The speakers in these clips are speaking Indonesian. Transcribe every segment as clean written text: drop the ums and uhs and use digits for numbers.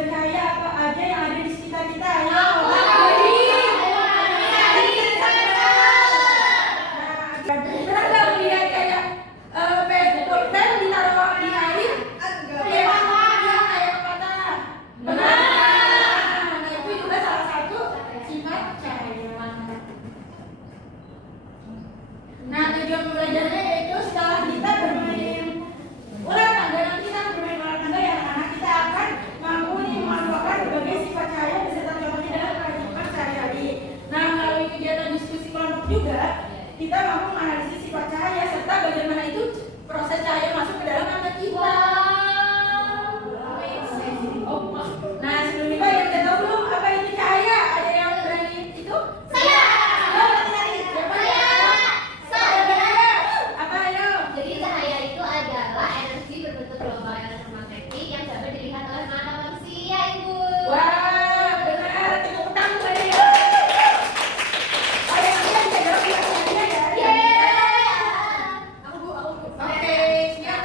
bercahaya apa aja yang ada di sekitar kita? Ayo. Pernah nggak melihat kayak pen ditaruh di air? Kayak patah. Benar. Nah, itu juga salah satu sifat cahaya. Nah, tujuan pembelajarannya yaitu setelah kita bermain ular tangga, nanti kita bermain ular tangga ya anak-anak, kita akan mampu memanfaatkan berbagai sifat cahaya beserta contohnya dalam kehidupan sehari-hari. Nah, melalui kegiatan diskusi kelompok juga kita mampu menganalisis sifat cahaya serta bagaimana itu proses cahaya masuk ke dalam mata kita. Nah, sebelum itu yang udah tahu belum apa itu cahaya? Ada yang berani itu? Saya. Apa ayo? Jadi cahaya itu adalah energi berbentuk gelombang elektromagnetik yang dapat dilihat oleh mata manusia, Ibu. Wah, benar. Tepuk tangan tadi ya. Ada yang bisa jawab pertanyaannya ya? Aku. Oke, siap.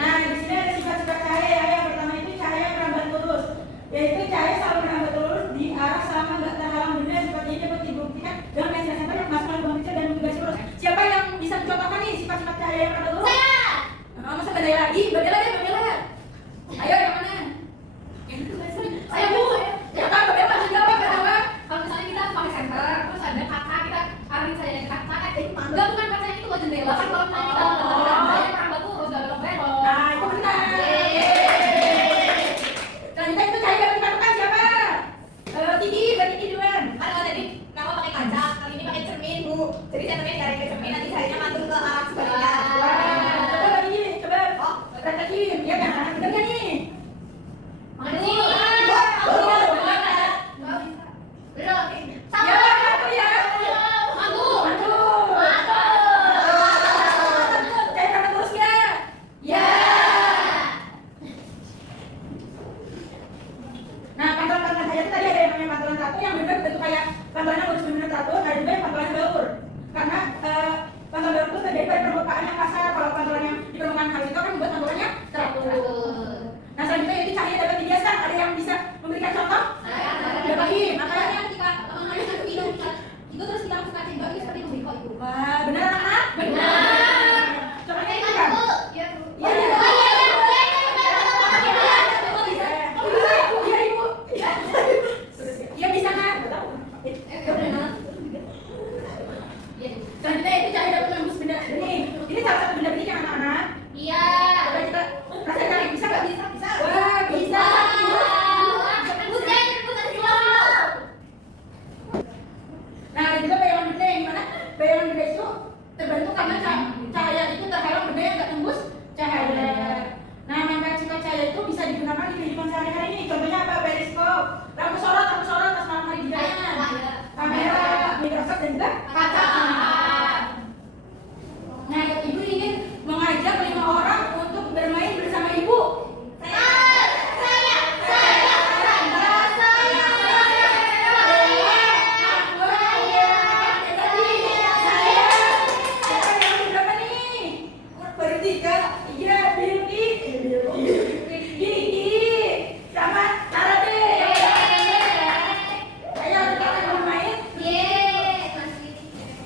Nah, di sini ada sifat-sifat cahaya ya. Yang pertama itu cahaya merambat lurus, yaitu cahaya selalu merambat lurus di arah selama nggak terhalang benda. Seperti ini dapat dibuktikan dengan pensil yang masukkan lubang kecil dan juga lurus. Siapa yang bisa mencontohkan nih sifat-sifat cahaya yang merambat lurus? Saya. Masa badai lagi? Badai lagi, badai lagi. Ayo yang mana? Saya, Bu. Ya kan, badai masih jawab kenapa? Kalau misalnya kita pakai senter, terus ada kaca, kita tarik saja dari kaca, enggak, bukan kacanya itu buat jendela. Kan kalau misalnya kita cahaya merambat lurus dari belok-belok. Nah, itu benar. Selanjutnya itu cahaya yang dipadukan siapa? Titi, Mbak Titi duluan. Kan kalau tadi nama pakai kaca, kali ini pakai cermin, Bu. Jadi cermin dari ke cermin nanti cahayanya mantul ke arah sebaliknya. Wah, coba Mbak Titi, coba. Oh, Praktekin, ya kan? Bener gak nih? Maju. Belum. Ya, aku ya. Maju. Maju. Cahaya merambat lurus ya? Ya. Nah, pantulan-pantulan cahaya itu tadi ada yang namanya pantulan satu yang benar bentuk kayak pantulannya lurus benar satu, ada juga yang pantulannya baur. Karena pantulan baur itu terjadi pada permukaan yang kasar. Kalau pantulan yang di permukaan halus itu kan membuat pantulannya teratur. Nah, selanjutnya itu cahaya dapat dibiaskan. Ada yang bisa memberikan contoh? Dapatin. Apa yang kita mengalihkan ke hidung kita, itu terus kita masukkan cendol ini seperti membiko, Ibu. Wah, benar anak? Benar. Coba Pakai ini kan? Bu. Iya, Bu. Iya, iya. Iya, Ibu. Iya, bisa kan? Selanjutnya itu cahaya dapat menembus benda bening. Ini salah satu benda bening yang anak-anak. Iya. Coba kita rasakan, bisa nggak? Bisa. Wah, bisa. Nah, ada juga bayangan benda yang mana bayangan benda itu terbentuk karena cahaya itu terhalang benda yang nggak tembus cahaya. Nah, manfaat sifat cahaya itu bisa digunakan di kehidupan sehari-hari ini. Contohnya apa? Periskop, lampu sorot pas malam hari di jalan, kamera, mikroskop dan juga kaca. Nah, ibu ingin mengajak 5 orang untuk bermain bersama ibu.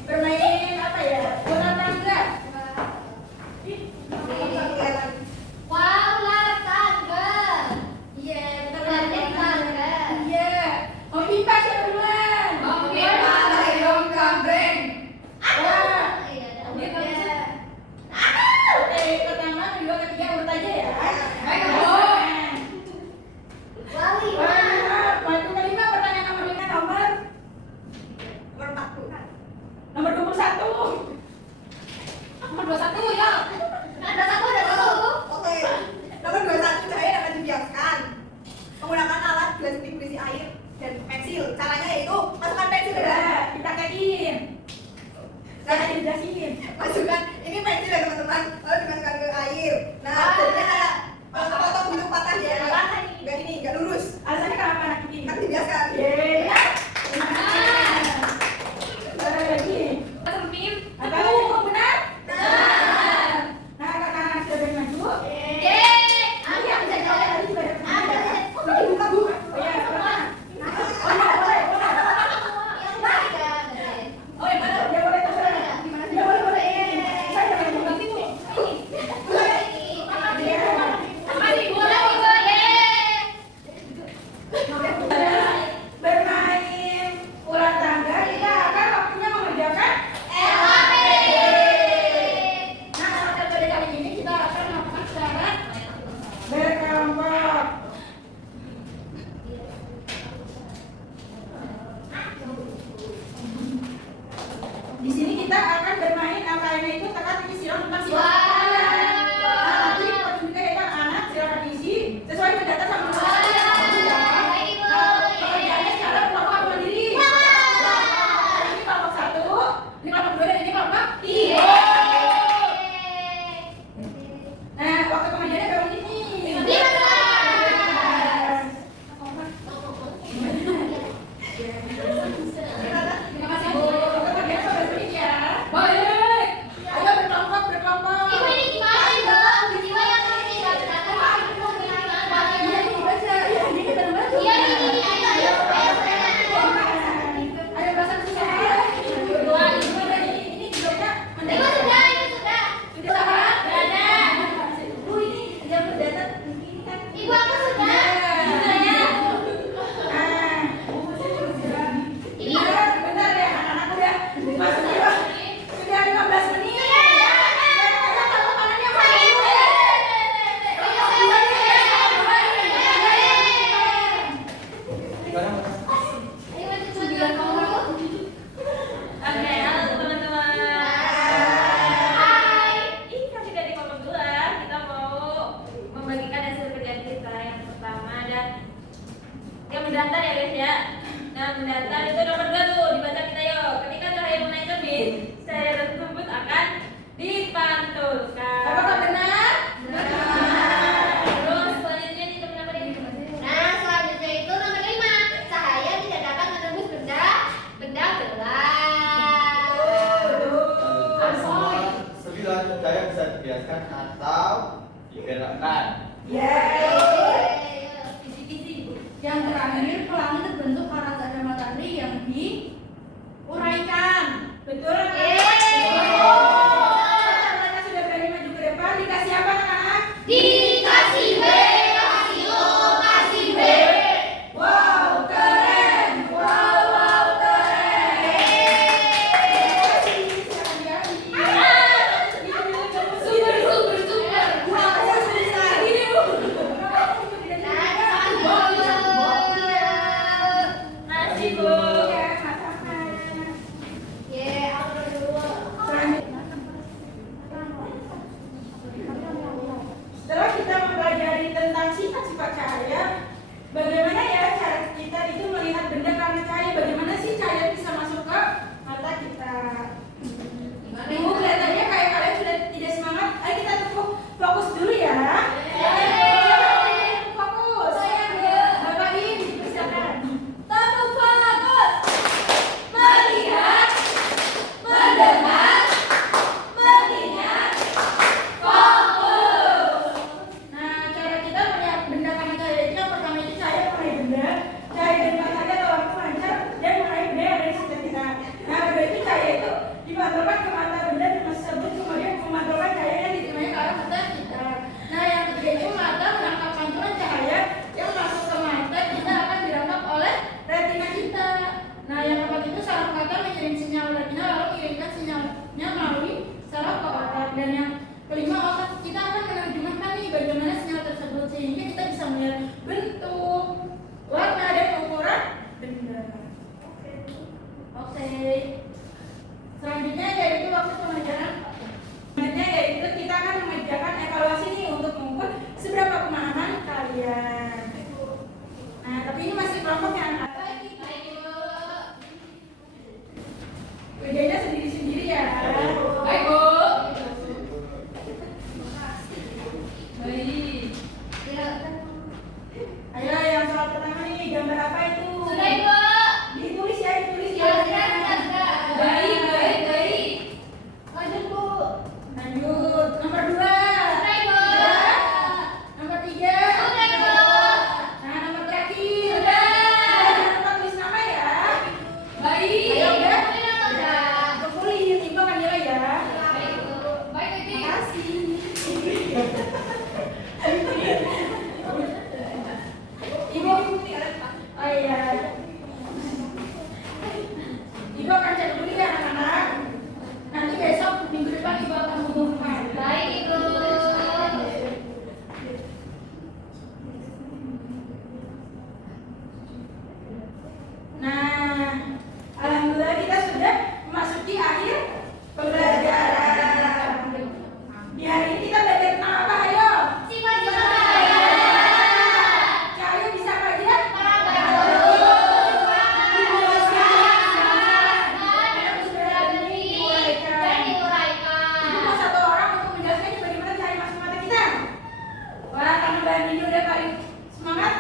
Bermain apa ya? Bola tangga. mendatar ya guys ya. Nah, mendatar itu nomor 2 tuh, dibaca kita yuk. Ketika cahaya menaik terbit, cahaya tersebut akan dipantulkan. Apakah benar? Terus selanjutnya nih teman-teman ini. Nah, selanjutnya itu nomor 5. Cahaya tidak dapat menembus benda gelap. Sembilan, cahaya bisa dibiaskan atau digerakkan. Yang terakhir, pelangi terbentuk karena cahaya matahari yang diuraikan. Betul kan? Mereka sudah berani maju ke depan. Dikasih apa anak-anak? Dikasih B, kasih O, kasih B. Wow, keren! Wow, keren! Super. Masih Bu. Setelah kita mempelajari tentang sifat-sifat cahaya, bagaimana ya cara kita itu melihat benda karena cahaya? Bagaimana sih cahaya bisa masuk ke mata kita? Ibu kelihatannya kayak kalian sudah tidak semangat. Ayo kita fokus dulu ya. Fokus. Bapak ini silakan. Tepuk fokus. Melihat, mendengar, mengingat, fokus. Nah, cara kita melihat benda karena cahaya itu yang pertama itu cahaya mengenai benda, cahaya dari matahari atau lampu pancar dan mengenai benda yang ada di sekitar kita. Nah, kedua itu cahaya itu dipantulkan ke mata benda tersebut, kemudian memantulkan cahaya yang diterimanya ke arah mata kita. Nah, yang ketiga itu mata menangkap pantulan cahaya yang masuk ke mata kita akan dirangkap oleh retina kita. Nah, yang keempat itu saraf mata mengirim sinyal retina lalu mengirimkan sinyalnya melalui saraf ke otak. Dan yang kelima, otak kita akan menerjemahkan nih bagaimana sinyal tersebut sehingga kita bisa melihat bentuk, warna dan ukuran benda. Oke. Selanjutnya yaitu waktu pengajaran. Selanjutnya yaitu kita akan mengerjakan evaluasi nih untuk mengukur seberapa pemahaman kalian. Nah, tapi ini masih kelompok yang kerjanya sendiri-sendiri ya. Baik, Bu. Ayo yang soal pertama nih, gambar apa itu? Sudah, Ibu. Ditulis ya. Baik. Lanjut Bu. Lanjut. Nomor 2. Sudah, Ibu. Nomor 3. Sudah, Ibu. Nah, nomor terakhir. Sudah. Jangan lupa tulis nama ya. Baik. Ayo udah. Sudah. Kumpulin, Ibu akan nilai ya. Baik, Bu. Baik, Ibu. Makasih. Ibu, oh iya. Ibu akan cek dulu ya anak-anak. Nanti besok minggu depan Ibu akan mengumumkan. Baik, Ibu. Nah, alhamdulillah kita sudah memasuki akhir pembelajaran. Di hari ini kita belajar tentang apa? Ayo. Sifat cahaya. Cahaya bisa apa aja? Ibu mau satu orang untuk menjelaskan bagaimana cahaya masuk mata kita. Wah, karena Mbak Nini udah paling semangat.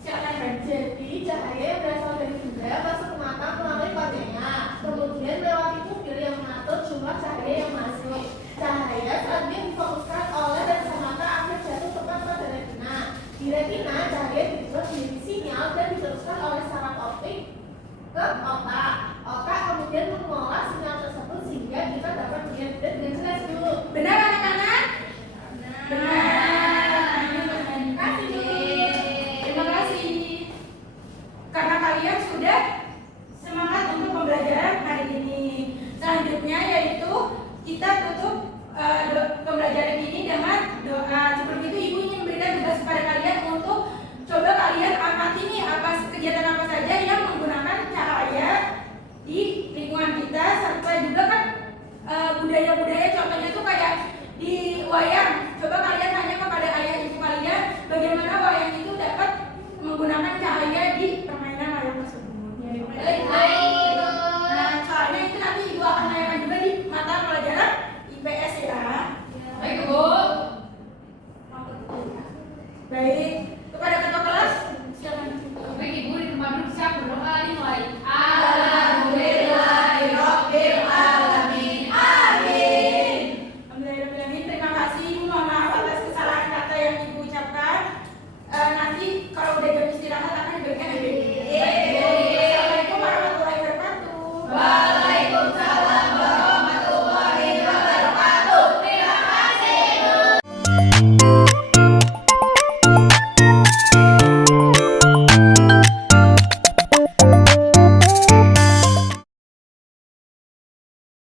Silakan Mbak. Jadi cahaya yang berasal dari benda masuk ke mata melalui kornea, kemudian melewati pupil yang mengatur jumlah cahaya yang masuk. Cahaya selanjutnya difokuskan oleh lensa mata akhir jatuh tepat pada retina. Di retina, cahaya dibuat menjadi sinyal dan diteruskan oleh saraf optik ke otak. Otak kemudian mengolah sinyal tersebut sehingga kita dapat melihat benda dengan jelas dulu. Benar anak-anak? Benar. Terima kasih. Terima kasih. Karena kalian sudah semangat untuk pembelajaran hari ini. Selanjutnya yaitu kita tutup pembelajaran ini dengan doa. Sebelum itu Ibu ingin memberikan tugas kepada kalian untuk coba kalian amati nih kegiatan apa saja yang menggunakan cahaya di lingkungan kita, serta juga kan budaya-budaya contohnya tuh kayak di wayang. Coba kalian tanya kepada ayah ibu kalian bagaimana